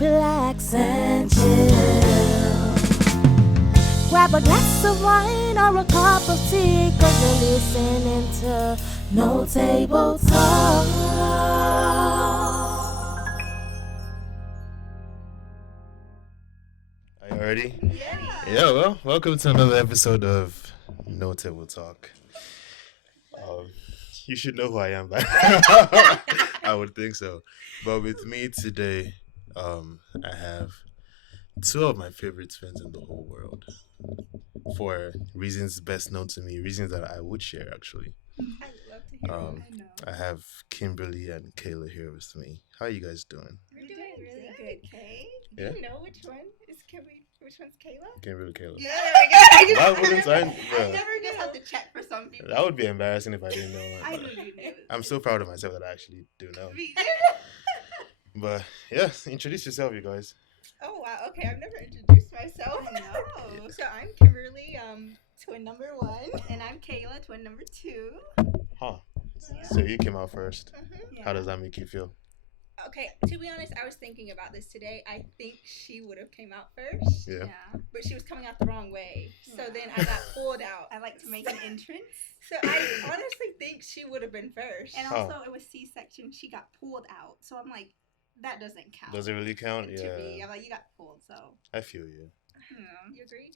relax and chill. Grab a glass of wine or a cup of tea, cause you're listening to No Table Talk. Are you ready? Yeah. Well, welcome to another episode of No Table Talk. You should know who I am by now. I would think so. But with me today, I have two of my favorite friends in the whole world. For reasons best known to me, reasons that I would share actually. I'd love to hear Um, I know. I have Kimberly and Kayla here with me. How are you guys doing? We're doing really good, Kay. Yeah? Do you know which one is Kimberly? Which one's Kayla? Kimberly, Kayla. Yeah, there we go. Why wouldn't I? I Bruh. never just have to check for some people. That would be embarrassing if I didn't know. I But knew you knew. I'm so proud of myself that I actually do know. Me too. But yeah, introduce yourself, you guys. Oh wow. Okay, I've never introduced myself. I know. So I'm Kimberly, twin number 1, And I'm Kayla, twin number 2. Huh. Yeah. So you came out first. Mhm. How does that make you feel? Okay, to be honest, I was thinking about this today. I think she would have came out first, Yeah. but she was coming out the wrong way. So Yeah. then I got pulled out. I like to make an entrance. So I honestly think she would have been first. And Huh. also, it was C-section. She got pulled out. So I'm like, that doesn't count. Does it really count? To me. Yeah. I'm like, you got pulled, so. I feel you. You agree?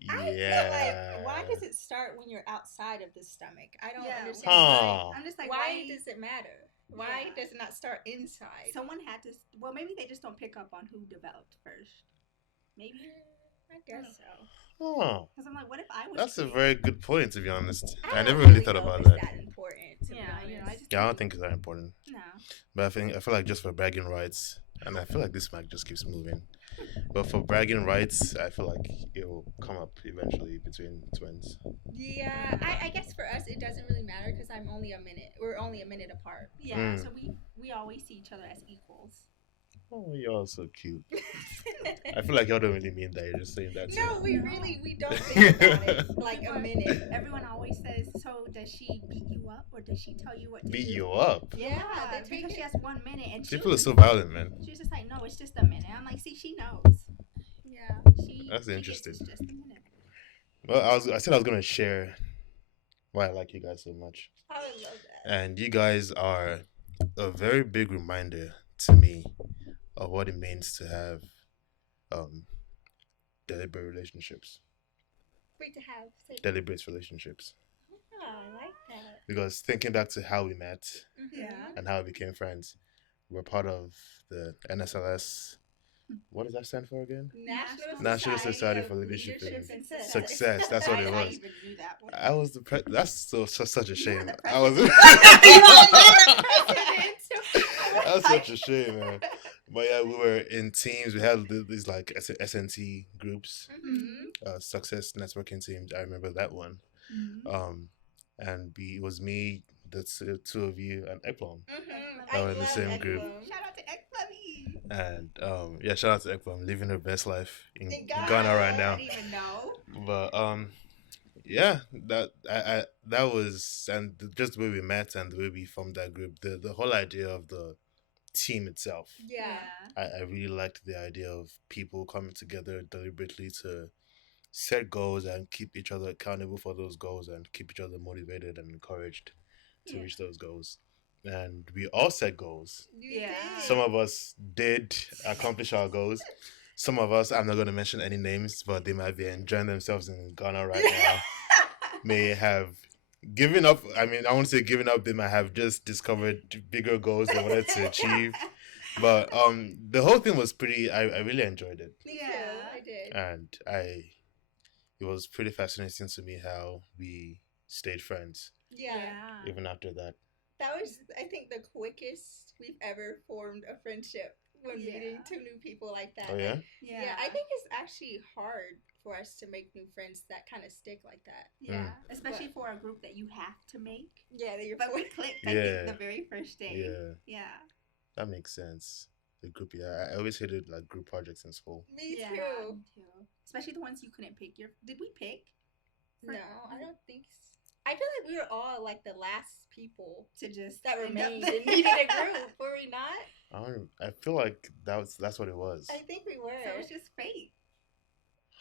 Yeah. I feel like, why does it start when you're outside of the stomach? I don't Yeah, understand. Huh. I'm just like, Why does it matter? Why Yeah. does it not start inside? Someone had to. Well, maybe they just don't pick up on who developed first. Maybe. I guess so. Huh. Because I'm like, what if I was. That's a big? very good point, to be honest. I don't never really thought know about if it's that. that important. To Yeah, be you know, I honest. just. Yeah, I don't think it's that important. No. But I feel like just for bragging rights, and I feel like this mic just keeps moving. But for bragging rights, I feel like it will come up eventually between twins. Yeah, I guess for us it doesn't really matter because I'm only a minute. We're only a minute apart. Yeah, Mm. so we always see each other as equals. Oh, you're so cute. I feel like y'all don't really mean that. You're just saying that. No, too. we don't think about it like a But minute. Everyone always says, so does she beat you up or does she tell you what to Beat do? you up. Yeah, they take because it. she has 1 minute and People are was so just- violent, man. She was just like, no, it's just a minute. I'm like, see, she knows. Yeah. That's She gets interesting. it's just a minute. Well, I said I was gonna share why I like you guys so much, I would love that. and you guys are a very big reminder to me of what it means to have deliberate relationships, Great to have. Say, deliberate relationships. oh, I like that. Because thinking back to how we met Yeah. and how we became friends, we're part of the NSLS. What does that stand for again? National Society for Leadership and Success. That's what it I was. even knew that one. I was the that's such a You were shame. the I was president. that's such a shame, man. But yeah, we were in teams. We had these like SNT groups, Mm-hmm. success networking teams. I remember that one. Mhm. And it was me, the two of you, and Eklom. Mm-hmm. That were in the same group. Shout out to Ekplami. And yeah, shout out to Eklom, living her best life in Thank Ghana God. right now. I didn't even know. But yeah, that was, and just the way we met and the way we formed that group, the whole idea of the team itself. Yeah. I really liked the idea of people coming together deliberately to set goals and keep each other accountable for those goals and keep each other motivated and encouraged to Yeah. reach those goals. And we all set goals. You Yeah. did. Some of us did accomplish our goals. Some of us, I'm not going to mention any names, but they might be enjoying themselves in Ghana right now, may have given up. I mean, I won't say given up. They might have just discovered bigger goals they wanted to achieve. But the whole thing was pretty. I really enjoyed it, Me Yeah. too. I did. and it was pretty fascinating to me how we stayed friends Yeah. even after that. That was, I think, the quickest we've ever formed a friendship when Yeah. meeting two new people like that. Oh yeah, Yeah, I think it's actually hard for us to make new friends that kind of stick like that. Yeah, especially for a group that you have to make. Yeah, that you're But we clicked, I Yeah. think, the very first day. yeah, Yeah. that makes sense. The group, yeah, I always hated like group projects in school. Me Yeah, too. me too. Especially the ones you couldn't pick. Did we pick? No, I don't think. I feel like we were all like the last people To just that end up remained there. and needed a group. Were we not? I feel like that's what it was. I think we were. So it's just fate.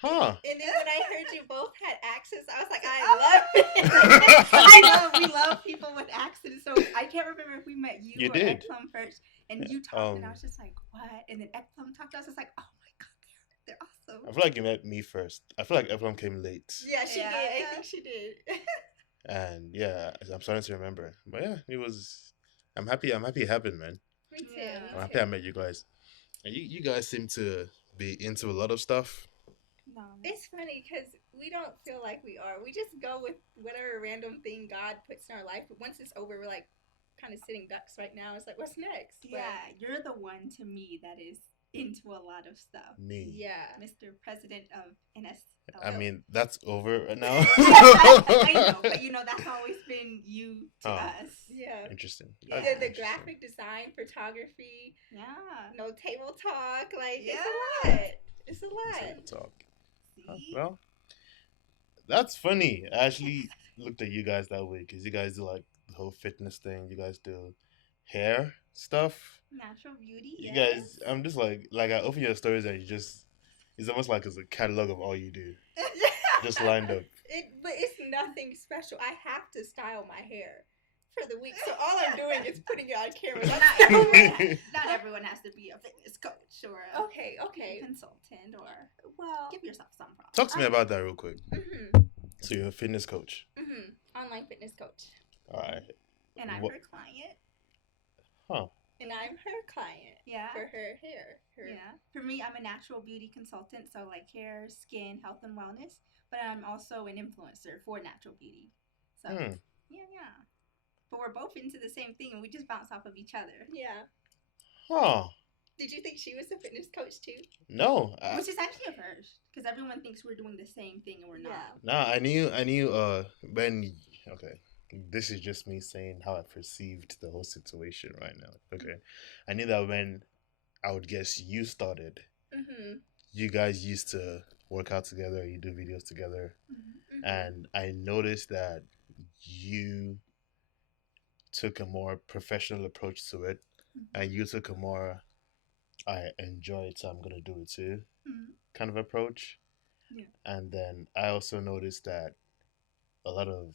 Huh. And then when I heard you both had accents, I was like, I Oh. love it. We love people with accents. So I can't remember if we met you or did. Ekplum first, and you talked, and I was just like, what? And then Ekplum talked to us. I was like, oh my god, they're awesome. I feel like you met me first. I feel like everyone came late. Yeah, she Yeah, did. yeah. I think she did. And yeah, I'm starting to remember. But yeah, it was. I'm happy it happened, man. Me too. Yeah. Me I'm happy too. I met you guys. And you guys seem to be into a lot of stuff. No. It's funny because we don't feel like we are. We just go with whatever random thing God puts in our life. But once it's over, we're like kind of sitting ducks right now. It's like, what's next? But Yeah, you're the one to me that is into a lot of stuff. Me. yeah. Mr. President of NS. I mean, that's over now. I know, but that's always been you to Oh. us. Yeah. Interesting. Yeah. That's The interesting. graphic design, photography, Yeah. no table talk. Like, Yeah. it's a lot. It's a lot. Table talk. Oh, See? well, that's funny. I actually looked at you guys that way because you guys do like the whole fitness thing. You guys do hair stuff. Natural beauty. You yes. guys, I'm just like I open your stories and it's almost like it's a catalog of all you do, just lined up. But it's nothing special. I have to style my hair for the week, so all I'm doing is putting it on camera. Not everyone has to be a fitness coach or a Okay. consultant or Well, give yourself some props. Talk to me about that real quick. mhm, So you're a fitness coach. mhm. Online fitness coach, All right. And I'm What- her client. Huh. and I'm her client Yeah. for her hair. Yeah. For me, I'm a natural beauty consultant, so like hair, skin, health, and wellness. But I'm also an influencer for natural beauty. So Hmm. yeah. But we're both into the same thing, and we just bounce off of each other, Yeah. Huh. Did you think she was a fitness coach too? No. which is actually a first because everyone thinks we're doing the same thing and we're not. Nah. I knew. When. Okay. This is just me saying how I perceived the whole situation right now. Okay. I knew that when I would guess you started, Mhm. you guys used to work out together. You do videos together, Mhm. and I noticed that you took a more professional approach to it, and you took a more I enjoy it, so I'm gonna do it too Mhm. kind of approach. Yeah. And then I also noticed that a lot of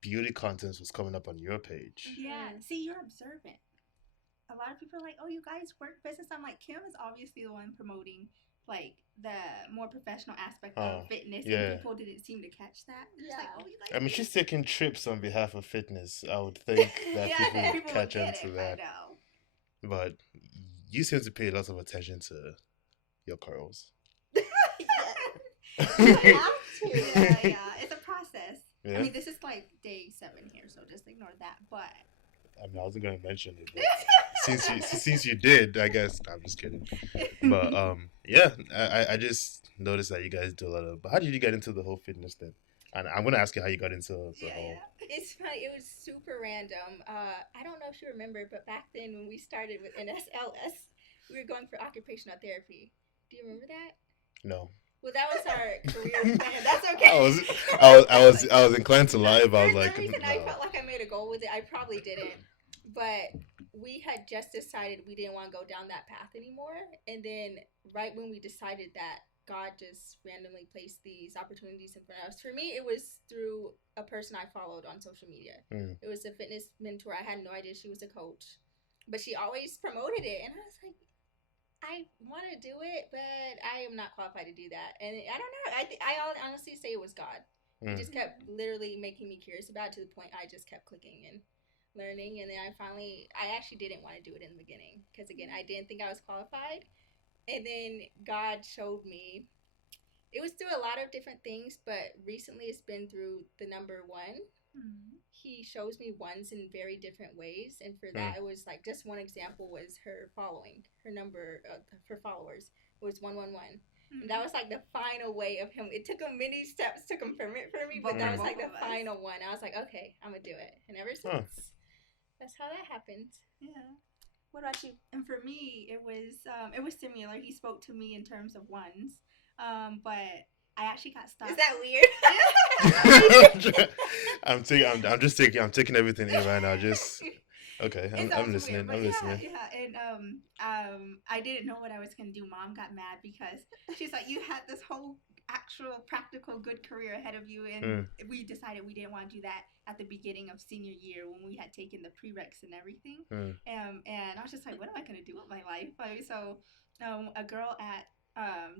beauty content was coming up on your page. Yeah. Mhm. See, you're observant. A lot of people are like, "Oh, you guys work business." I'm like, Kim is obviously the one promoting like the more professional aspect Oh, of fitness, yeah. and people didn't seem to catch that. It's like, Yeah. "Oh, you guys." I mean, she's taking trips on behalf of fitness. I would think that yeah, people would would catch get on to it, that. I know. But you seem to pay a lot of attention to your curls. You have to. Yeah, it's a process. Yeah. I mean, this is like day 7 here, so just ignore that. But I mean, I wasn't gonna mention it, but since you did, I guess I'm just kidding. But yeah, I just noticed that you guys do a lot of. But how did you get into the whole fitness thing? And I'm gonna ask you how you got into the whole. It's funny. It was super random. I don't know if you remember, but back then when we started with NSLS, we were going for occupational therapy. Do you remember that? No, Well, that was our career plan. That's okay. I was inclined to lie, but I was There's like, no reason I no. felt like I made a goal with it. I probably didn't, but we had just decided we didn't want to go down that path anymore. And then right when we decided that, God just randomly placed these opportunities in front of us. For me, it was through a person I followed on social media. Mm. It was a fitness mentor. I had no idea she was a coach, but she always promoted it, and I was like, I want to do it, but I am not qualified to do that. And I don't know. I honestly say it was God. He Mm. just kept literally making me curious about it to the point I just kept clicking and learning. And then I actually didn't want to do it in the beginning because, again, I didn't think I was qualified. And then God showed me. It was through a lot of different things, but recently it's been through the number 1. He shows me ones in very different ways, and for that it was like just one example was her following her number for followers. It was 111, and that was like the final way of him. It took him many steps to confirm it for me, but that was like the final one. I was like, okay, I'm gonna do it, and ever since that's how that happened. Yeah. What about you? And for me, it was similar. He spoke to me in terms of ones, but I actually got stuck. Is that weird? I'm taking everything in right now. Just okay. I'm listening. Weird, I'm listening. Yeah, and I didn't know what I was gonna do. Mom got mad because she's like, you had this whole actual practical good career ahead of you, and we decided we didn't want to do that at the beginning of senior year when we had taken the prereqs and everything. And I was just like, what am I gonna do with my life? So a girl at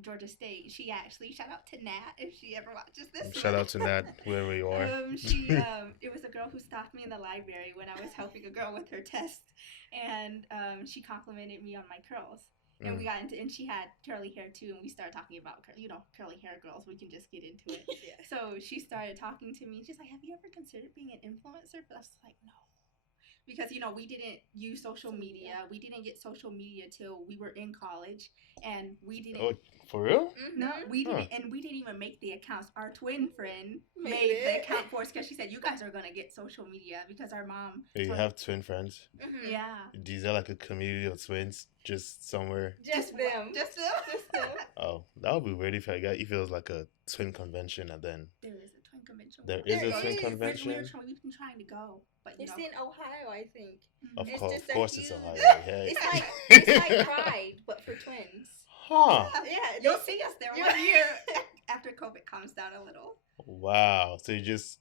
Georgia State, she actually, shout out to Nat if she ever watches this. Shout out to Nat, wherever you are. It was a girl who stopped me in the library when I was helping a girl with her test, and she complimented me on my curls. And we got into, and she had curly hair too, and we started talking about, curly hair girls. We can just get into it. Yeah. So she started talking to me. She's like, "Have you ever considered being an influencer?" But I was like, "No." Because we didn't use social media. We didn't get social media till we were in college, and we didn't. Oh, for real? No, we didn't, and we didn't even make the accounts. Our twin friend made the account for us because she said, "You guys are gonna get social media," because our mom. Hey, you have twin friends? Mm-hmm. Yeah. Is there like a community of twins just somewhere? Just them. Just them. Oh, that would be weird if it was like a twin convention and then. There is a twin convention. There is a twin convention. We've been trying to go, but it's in Ohio, I think. Of It's course, it's Ohio. Yeah. It's like Pride, but for twins. Huh. Yeah, you'll see us there 1 year after COVID calms down a little. Wow. So you just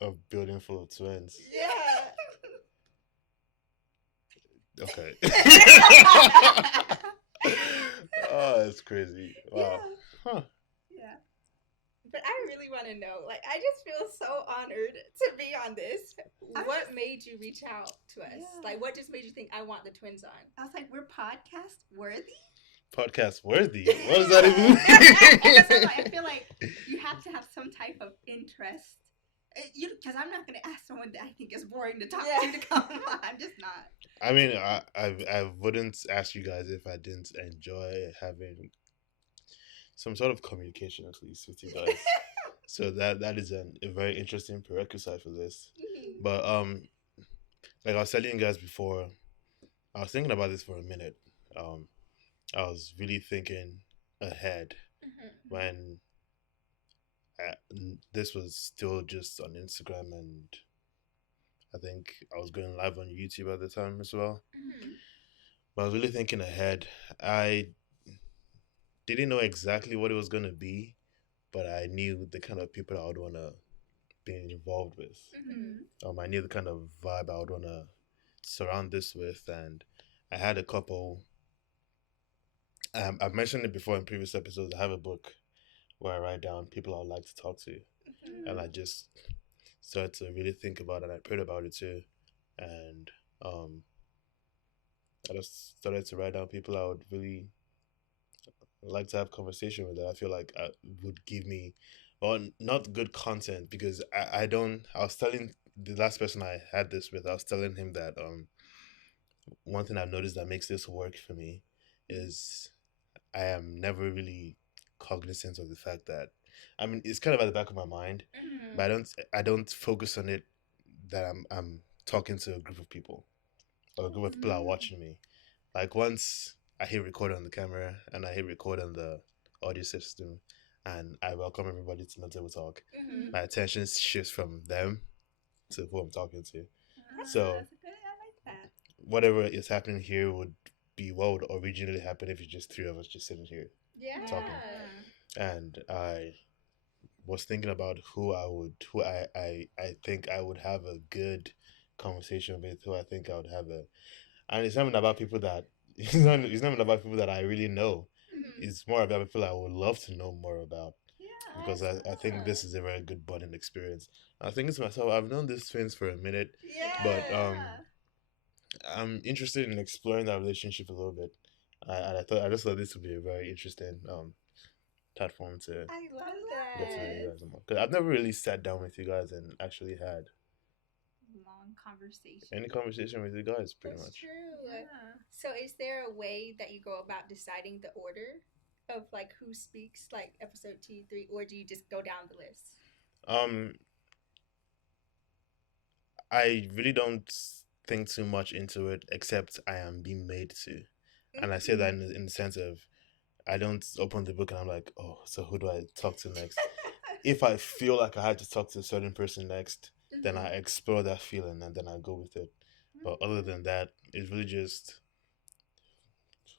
a building full of twins. Yeah. Okay. Oh, that's crazy. Wow. Yeah. Huh. Yeah. But I really want to know. Like, I just feel so honored to be on this. What made you reach out to us? Yeah. Like, what just made you think I want the twins on? I was like, we're podcast worthy. Podcast worthy. What does that even mean? I feel like you have to have some type of interest. Because I'm not going to ask someone that I think is boring to talk to come on. I'm just not. I mean, I wouldn't ask you guys if I didn't enjoy having some sort of communication at least with you guys. So that is a very interesting prerequisite for this. But like I was telling you guys before, I was thinking about this for a minute. I was really thinking ahead when this was still just on Instagram, and I think I was going live on YouTube at the time as well. But I was really thinking ahead. I didn't know exactly what it was going to be, but I knew the kind of people I would want to be involved with. I knew the kind of vibe I would want to surround this with, and I had a couple. I've mentioned it before in previous episodes. I have a book where I write down people I would like to talk to, and I just started to really think about it. And I prayed about it too, and I just started to write down people I would really like to have conversation with that I feel like would give me, well, not good content, because I was telling the last person I had this with, I was telling him that one thing I've noticed that makes this work for me is I am never really cognizant of the fact that, I mean, it's kind of at the back of my mind, but I don't focus on it that I'm talking to a group of people, or a group of people are watching me. Like, once I hit record on the camera and I hit record on the audio system and I welcome everybody to No Table Talk, my attention shifts from them to who I'm talking to. So That's good. I like that. Whatever is happening here would be what would originally happen if it's just three of us just sitting here talking. And I was thinking about who I think I would have a good conversation with, who I think I would have and it's not even about people that it's not even about people that I really know. It's more about people I would love to know more about. Because I think this is a very good bonding experience. I think to myself, I've known these twins for a minute, but I'm interested in exploring that relationship a little bit. I just thought this would be a very interesting platform to I love get to know that. you guys more. Because I've never really sat down with you guys and actually had Long conversation. any conversation with you guys, pretty That's much. true. Yeah. So is there a way that you go about deciding the order of like who speaks, like episode 2, 3, or do you just go down the list? I really don't think too much into it, except I am being made to. And I say that in the sense of I don't open the book and I'm like, oh, so who do I talk to next? If I feel like I had to talk to a certain person next, then I explore that feeling and then I go with it. But other than that, it's really just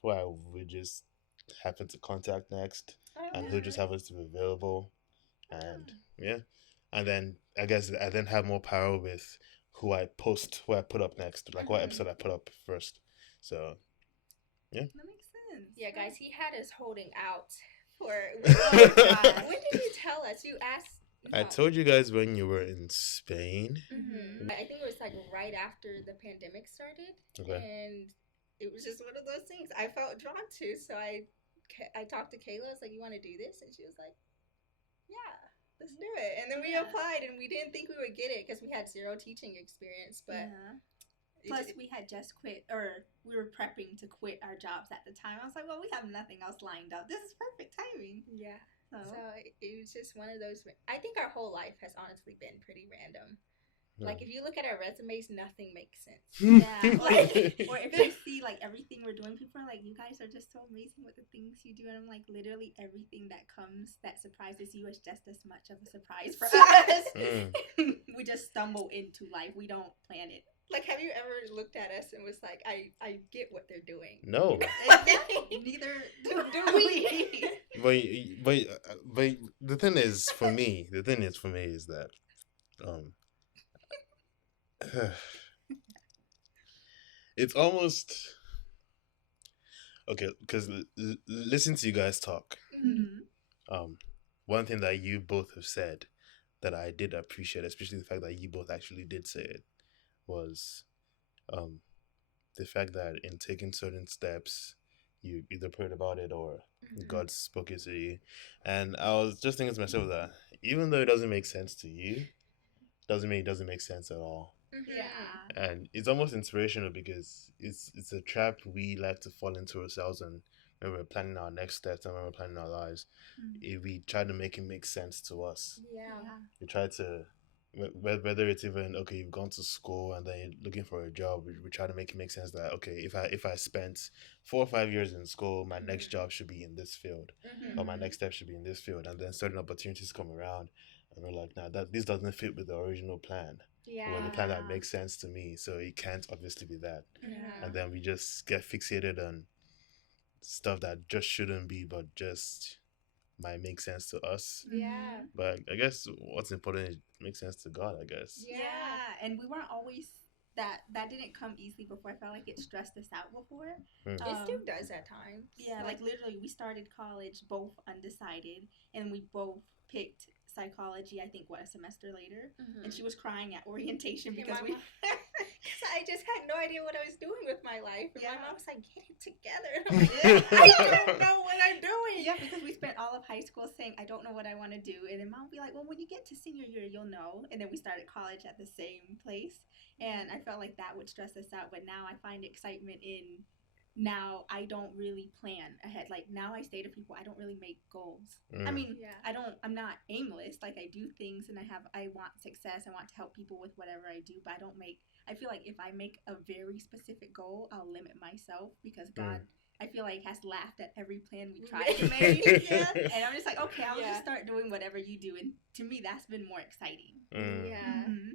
who I would just happen to contact next and who just happens to be available. And yeah. And then I guess I then have more power with who I put up next, like what episode I put up first. So yeah. That makes sense. Yeah, guys, he had us holding out for. God. When did you tell us? You asked. I told you guys when you were in Spain. I think it was like right after the pandemic started, and it was just one of those things I felt drawn to. So I talked to Kayla. I was like, "You want to do this?" And she was like, "Yeah, let's do it." And then we applied, and we didn't think we would get it because we had zero teaching experience. But plus, we had just quit, or we were prepping to quit our jobs at the time. I was like, "Well, we have nothing else lined up. This is perfect timing." Yeah. So it was just one of those. I think our whole life has honestly been pretty random. Like if you look at our resumes, nothing makes sense. Yeah. Or if you see like everything we're doing, people are like, "You guys are just so amazing with the things you do," and I'm like, literally everything that comes that surprises you is just as much of a surprise for us. We just stumble into life. We don't plan it. Like, have you ever looked at us and was like, I get what they're doing? No. Neither do we. But the thing is for me is that it's almost okay because listen to you guys talk. One thing that you both have said that I did appreciate, especially the fact that you both actually did say it, was the fact that in taking certain steps you either prayed about it or God spoke it to you. And I was just thinking to myself that even though it doesn't make sense to you, doesn't mean it doesn't make sense at all. Yeah. And it's almost inspirational because it's a trap we like to fall into ourselves. And when we're planning our next steps and when we're planning our lives, if we try to make it make sense to us. We try to, whether it's even, okay, you've gone to school and then you're looking for a job, we try to make it make sense that, okay, if I spent 4 or 5 years in school, my next job should be in this field, or my next step should be in this field. And then certain opportunities come around and we're like, nah, this doesn't fit with the original plan. Or the plan that makes sense to me, so it can't obviously be that. And then we just get fixated on stuff that just shouldn't be, but just might make sense to us. But I guess what's important is it makes sense to God, I guess. And we weren't always that didn't come easily before. I felt like it stressed us out before. It still does at times. Like literally we started college both undecided, and we both picked psychology, I think, a semester later. And she was crying at orientation because I just had no idea what I was doing with my life. And my mom was like, "Get it together." And I'm like, I don't know what I'm doing. Yeah, because we spent all of high school saying, "I don't know what I want to do." And then mom would be like, "Well, when you get to senior year, you'll know." And then we started college at the same place. And I felt like that would stress us out. But now I find excitement in now I don't really plan ahead. Like now I say to people, I don't really make goals. I mean, I'm not aimless. Like I do things and I want success. I want to help people with whatever I do, but I feel like if I make a very specific goal, I'll limit myself because God, I feel like, has laughed at every plan we tried to make. And I'm just like, okay, I'll just start doing whatever you do. And to me, that's been more exciting.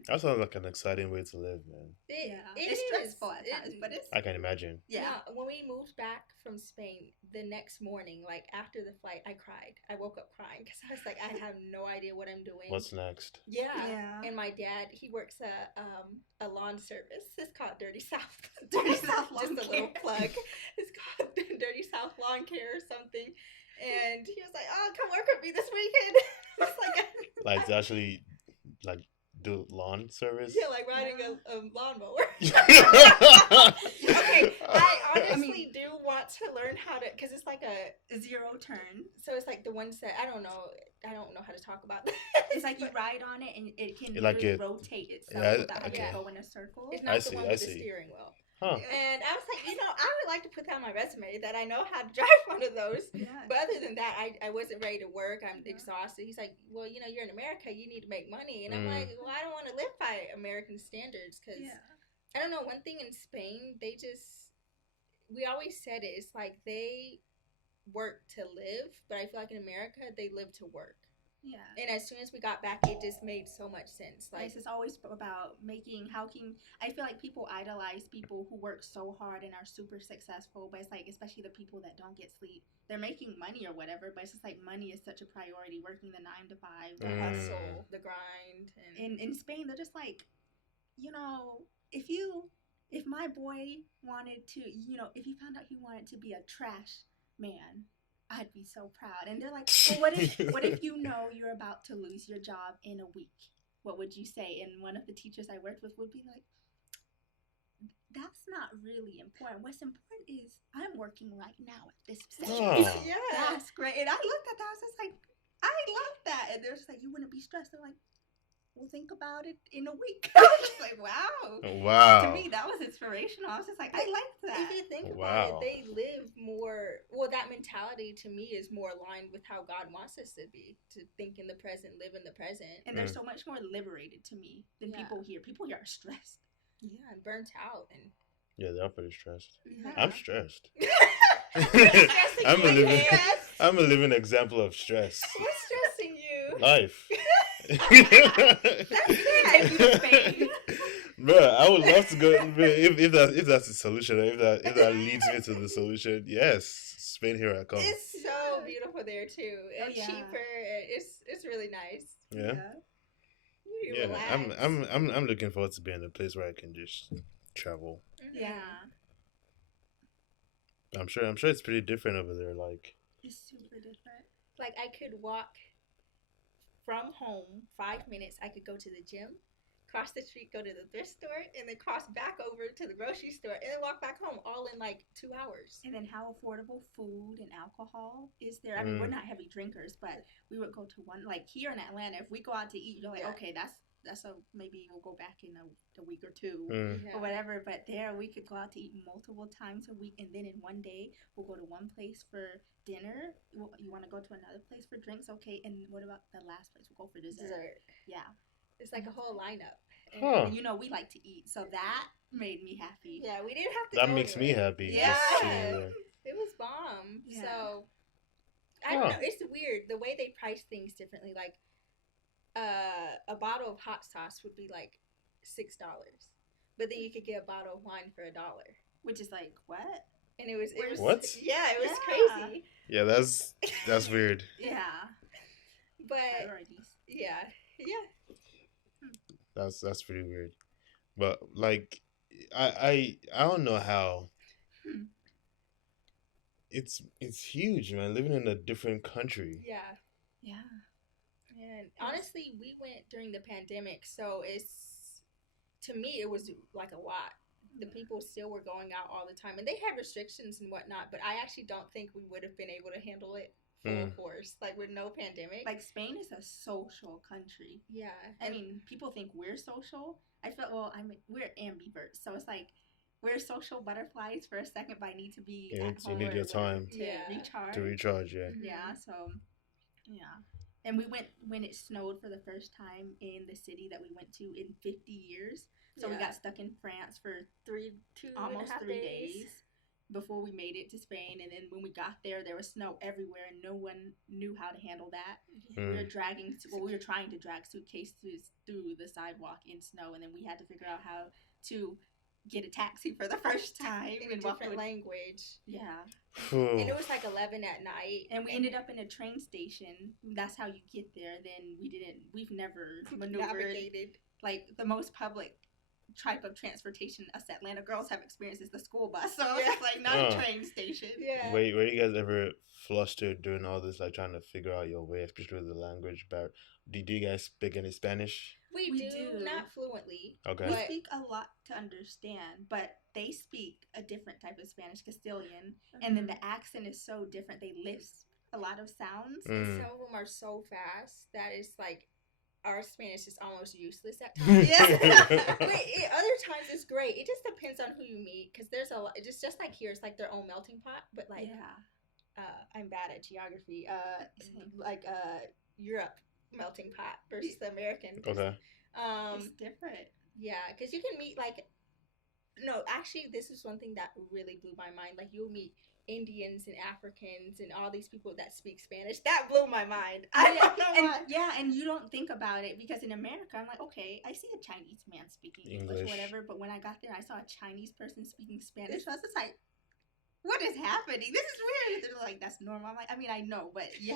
That sounds like an exciting way to live, man. It's stressful at times, but it's... I can imagine. Yeah. When we moved back from Spain, the next morning, like after the flight, I cried. I woke up crying because I was like, I have no idea what I'm doing. What's next? Yeah. And my dad, he works at a lawn service. It's called Dirty South. Dirty South Lawn Just a little plug. It's called Dirty South Lawn Care or something. And he was like, "Oh, come work with me this weekend." I was like to actually like do lawn service? Yeah, like riding a lawnmower. Okay, I honestly do want to learn how to, because it's like a zero turn. So it's like the ones that I don't know how to talk about. It's like you ride on it and it can rotate itself without having to go in a circle. It's not the one with the steering wheel. And I was like, I would like to put that on my resume that I know how to drive one of those. But other than that, I wasn't ready to work. I'm exhausted. He's like, well, you're in America. You need to make money. And I'm like, well, I don't want to live by American standards because, I don't know, one thing in Spain, we always said it. It's like they work to live, but I feel like in America they live to work. Yeah. And as soon as we got back, it just made so much sense. Like, it's always about making, how can, I feel like people idolize people who work so hard and are super successful, but it's like, especially the people that don't get sleep, they're making money or whatever, but it's just like money is such a priority, working the 9 to 5, the hustle, the grind. And in Spain, they're just like, you know, if my boy wanted to, you know, if he found out he wanted to be a trash man, I'd be so proud. And they're like, well, what if you know you're about to lose your job in a week? What would you say? And one of the teachers I worked with would be like, that's not really important. What's important is I'm working right now at this session. Oh. yeah, That's great. And I looked at that, I was just like, I love that. And they're just like, you wouldn't be stressed. They're like, we'll think about it in a week. I was just like, wow. Wow. To me, that was inspirational. I was just like, I like that. If you think Wow. about it, they live more. Well, that mentality to me is more aligned with how God wants us to be, to think in the present, live in the present. And they're so much more liberated to me than Yeah. people here. People here are stressed. Yeah, and burnt out. And Yeah, they're pretty stressed. yeah. I'm stressed. Stressing I'm a you, living, yes. I'm a living example of stress. What's stressing you? Life. Take you to Spain. Bro, I would love to go. If that's the solution, if that leads me to the solution, yes, Spain, here I come. It's so beautiful there too, and yeah. cheaper. It's really nice. Yeah, You yeah. relax. I'm looking forward to being in a place where I can just travel. Mhm. Yeah. I'm sure it's pretty different over there. Like, It's super different. Like I could walk from home 5 minutes. I could go to the gym, cross the street, go to the thrift store, and then cross back over to the grocery store, and then walk back home, all in like 2 hours. And then how affordable food and alcohol is there. I mean, we're not heavy drinkers, but we would go to one, like here in Atlanta, if we go out to eat, you're like, Yeah. okay, that's a, maybe we'll go back in a week or two. Yeah. Or whatever, but there we could go out to eat multiple times a week, and then in one day we'll go to one place for dinner. You want to go to another place for drinks, okay? And what about the last place? We'll go for dessert. Yeah, It's like a whole lineup. And Huh. and you know we like to eat, so that made me happy. Yeah, we didn't have to. that go makes me anywhere. happy. Yeah. Just seeing that. It was bomb. Yeah. So I don't Huh. know. It's weird the way they price things differently. Like a bottle of hot sauce would be like $6, but then you could get a bottle of wine for $1. Which is like what? And it was What? Yeah, it was Yeah. crazy. Yeah, that's weird. Yeah, But priorities. yeah. That's pretty weird. But like, I don't know how. It's huge, man. Living in a different country. Yeah. Yeah. And honestly, we went during the pandemic, so to me it was like a lot. The people still were going out all the time, and they had restrictions and whatnot. But I actually don't think we would have been able to handle it full force, like with no pandemic. Like Spain is a social country. Yeah, I mean, people think we're social. I feel we're ambiverts, so it's like we're social butterflies for a second, but I need to be Yeah, at you home need your time to Yeah. recharge. to recharge. Yeah. Yeah, so yeah. And we went when it snowed for the first time in the city that we went to in 50 years. So we Yeah. got stuck in France for almost 3 days before we made it to Spain. And then when we got there, there was snow everywhere, and no one knew how to handle that. We were we were trying to drag suitcases through the sidewalk in snow, and then we had to figure out how to get a taxi for the first time in a and walk different through. language. Yeah. And it was like 11 at night, And we ended up in a train station. That's how you get there. Then we've never maneuvered navigated. like the most public type of transportation us Atlanta girls have experienced is the school bus. So Yeah. it's like not a train station. Yeah. Were you guys ever flustered doing all this, like trying to figure out your way, especially with the language barrier? Do you guys speak any Spanish? We We do, do. not fluently. Okay. We But speak a lot to understand, but they speak a different type of Spanish, Castilian, and then the accent is so different. They lisp a lot of sounds. and some of them are so fast that it's like our Spanish is almost useless at times. But other times it's great. It just depends on who you meet, because there's a lot. It's just like here, it's like their own melting pot. But like, Yeah. I'm bad at geography. Like Europe melting pot versus the American. Okay. It's different. Yeah, because you can meet like No, actually, this is one thing that really blew my mind. Like, you'll meet Indians and Africans and all these people that speak Spanish. That blew my mind. I don't know and why. yeah, and you don't think about it because in America, I'm like, okay, I see a Chinese man speaking English, English. whatever. But when I got there, I saw a Chinese person speaking Spanish. So I was just like, what is happening? This is weird. They're like, that's normal. I'm like, I mean, I know, but you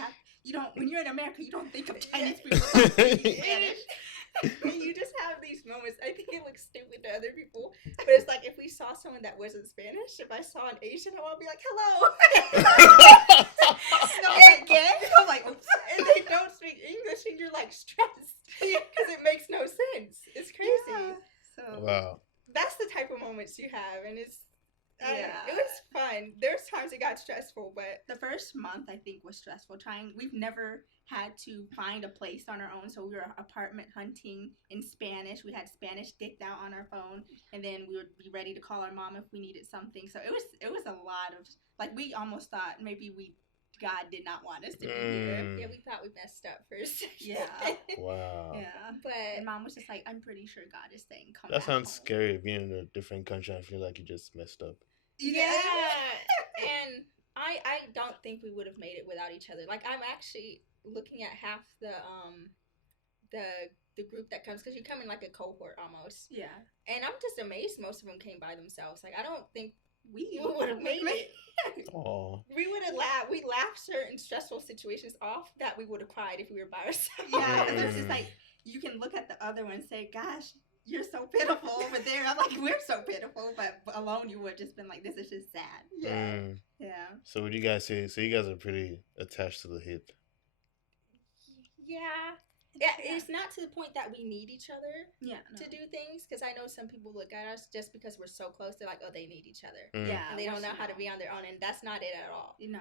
don't. When you're in America, you don't think of Chinese people speaking Spanish. And you just have these moments. I think it looks stupid to other people, but it's like if we saw someone that wasn't Spanish, if I saw an Asian, I want to be like, hello. No, again? I'm like, oops. And they don't speak English, and you're like stressed because it makes no sense. It's crazy. Yeah. So Wow. That's the type of moments you have, and it's. Yeah. It was fun. There's times it got stressful, but the first month I think was stressful. We've never had to find a place on our own, so we were apartment hunting in Spanish. We had Spanish dicked out on our phone, and then we would be ready to call our mom if we needed something. So it was a lot of like we almost thought maybe God did not want us to be here. yeah, we thought we messed up first. Yeah. Wow. Yeah. But And mom was just like, I'm pretty sure God is saying come That back sounds home. scary, being in a different country. I feel like you just messed up. yeah, and I don't think we would have made it without each other. Like, I'm actually looking at half the group that comes, because you come in like a cohort almost. Yeah. And I'm just amazed most of them came by themselves. Like, I don't think We would have made it. Oh. We would have laughed. We laughed certain stressful situations off that we would have cried if we were by ourselves. Yeah, because there's just like you can look at the other one and say, "Gosh, you're so pitiful over there." I'm like, "We're so pitiful," but alone you would just been like, "This is just sad." Yeah. So what do you guys say? So you guys are pretty attached to the hip. Yeah. Yeah, it's not to the point that we need each other Yeah. to do things, because I know some people look at us just because we're so close. They're like, oh, they need each other. Yeah. And they don't know how to be on their own, and that's not it at all. No.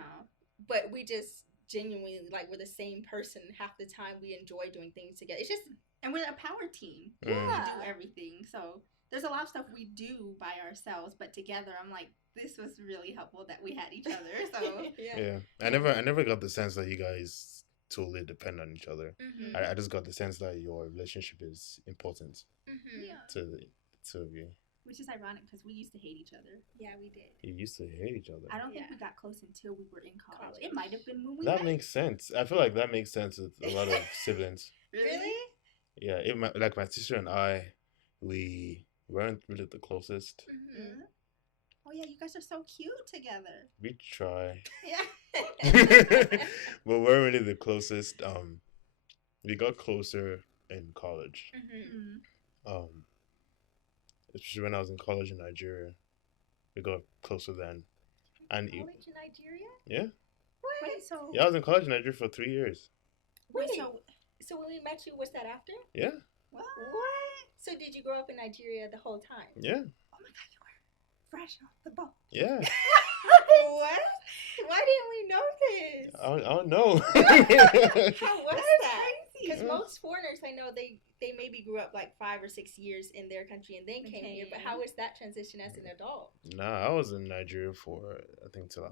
But we just genuinely, like, we're the same person half the time. We enjoy doing things together. It's just, And we're a power team. Mm. We do everything. So there's a lot of stuff we do by ourselves, but together, I'm like, this was really helpful that we had each other. So Yeah. I never got the sense that you guys totally depend on each other. Mm-hmm. I just got the sense that your relationship is important Mm-hmm. yeah. to the two of you. Which is ironic because we used to hate each other. Yeah, we did. You used to hate each other. I don't think Yeah. we got close until we were in college. College. It might have been when we That met. makes sense. I feel like that makes sense with a lot of siblings. Really? Yeah, my sister and I, we weren't really the closest. Mm-hmm. Mhm. Oh yeah, you guys are so cute together. We try, Yeah. but we're really the closest. We got closer in college. Mm-hmm. Mm. Especially when I was in college in Nigeria, we got closer then. And College in Nigeria? yeah, Wait, so yeah, I was in college in Nigeria for 3 years. wait, Wait. so So when we met you, was that after? Yeah, what? What? So did you grow up in Nigeria the whole time? yeah, Oh my god, you were fresh off the boat. yeah. What? Why didn't we know this? I don't know. How was That's that? crazy. Because Yeah. most foreigners, I know they maybe grew up like 5 or 6 years in their country and then came here. But how was that transition as an adult? Nah, I was in Nigeria for I think till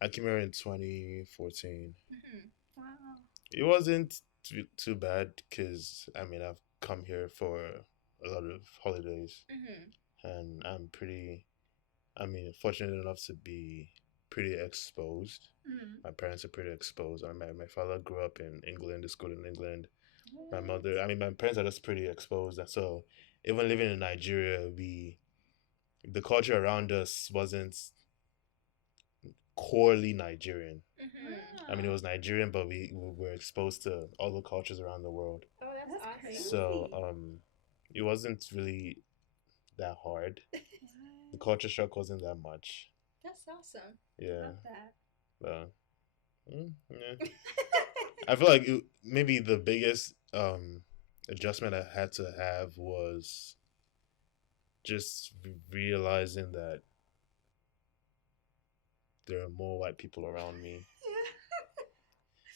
I came here in 2014. Mm-hmm. Wow. It wasn't too bad because I mean I've come here for a lot of holidays Mm-hmm. and fortunate enough to be pretty exposed. Mm. My parents are pretty exposed. My father grew up in England, schooled in England. My mother, my parents are just pretty exposed, and so even living in Nigeria, the culture around us wasn't corely Nigerian. Mm-hmm. I mean, it was Nigerian, but we were exposed to all the cultures around the world. Oh, that's That's awesome. crazy. So, it wasn't really that hard. The culture shock wasn't that much. That's awesome. Yeah, Love that. but yeah. I feel like maybe the biggest adjustment I had to have was just realizing that there are more white people around me.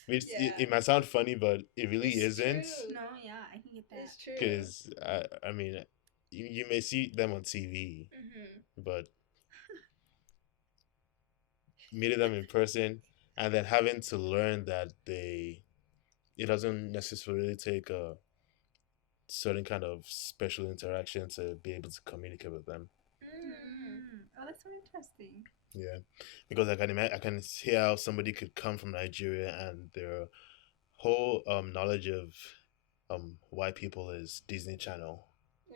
Which Yeah. it might sound funny, but it really It's isn't. true. No, yeah, I can get that. It's true. Because I mean, you may see them on TV, Mm-hmm. but meeting them in person and then having to learn that it doesn't necessarily take a certain kind of special interaction to be able to communicate with them. Interesting. Yeah, because I can see how somebody could come from Nigeria and their whole knowledge of white people is Disney Channel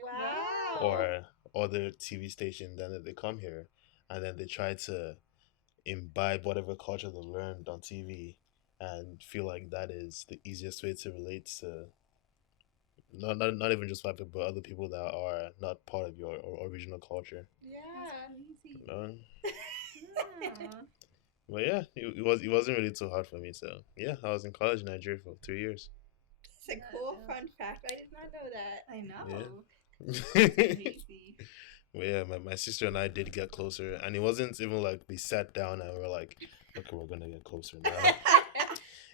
Wow. or other TV stations, and then they come here and then they try to imbibe whatever culture they learned on TV and feel like that is the easiest way to relate to not even just white people, but other people that are not part of your original culture. Yeah. Crazy. You know? Aw. But yeah, it wasn't really too hard for me. So yeah, I was in college in Nigeria for 3 years. That's a cool fun fact. I did not know that. I know. Yeah. That's crazy. But yeah, my sister and I did get closer, and it wasn't even like we sat down and we were like, okay, we're gonna get closer now.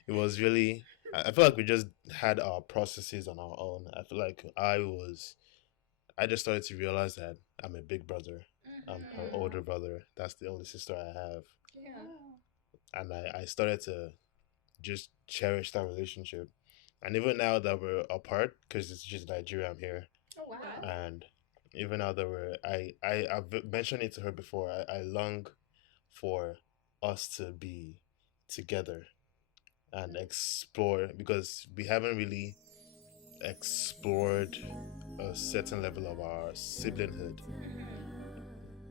It was really, I feel like we just had our processes on our own. I feel like I just started to realize that I'm a big brother. I'm her older brother. That's the only sister I have. Yeah. And I started to just cherish that relationship. And even now that we're apart, because it's just Nigeria, I'm here. Oh wow. And even now that I've mentioned it to her before, I long for us to be together and explore, because we haven't really explored a certain level of our siblinghood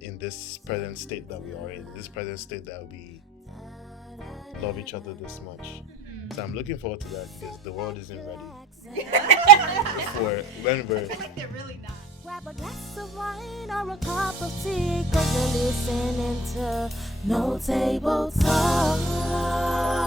in this present state that we are in, this present state that we love each other this much. So I'm looking forward to that because the world isn't ready for when we're. I feel like they're really not. Grab a glass of wine or a cup of tea, 'cause you're listening to No Table Talk.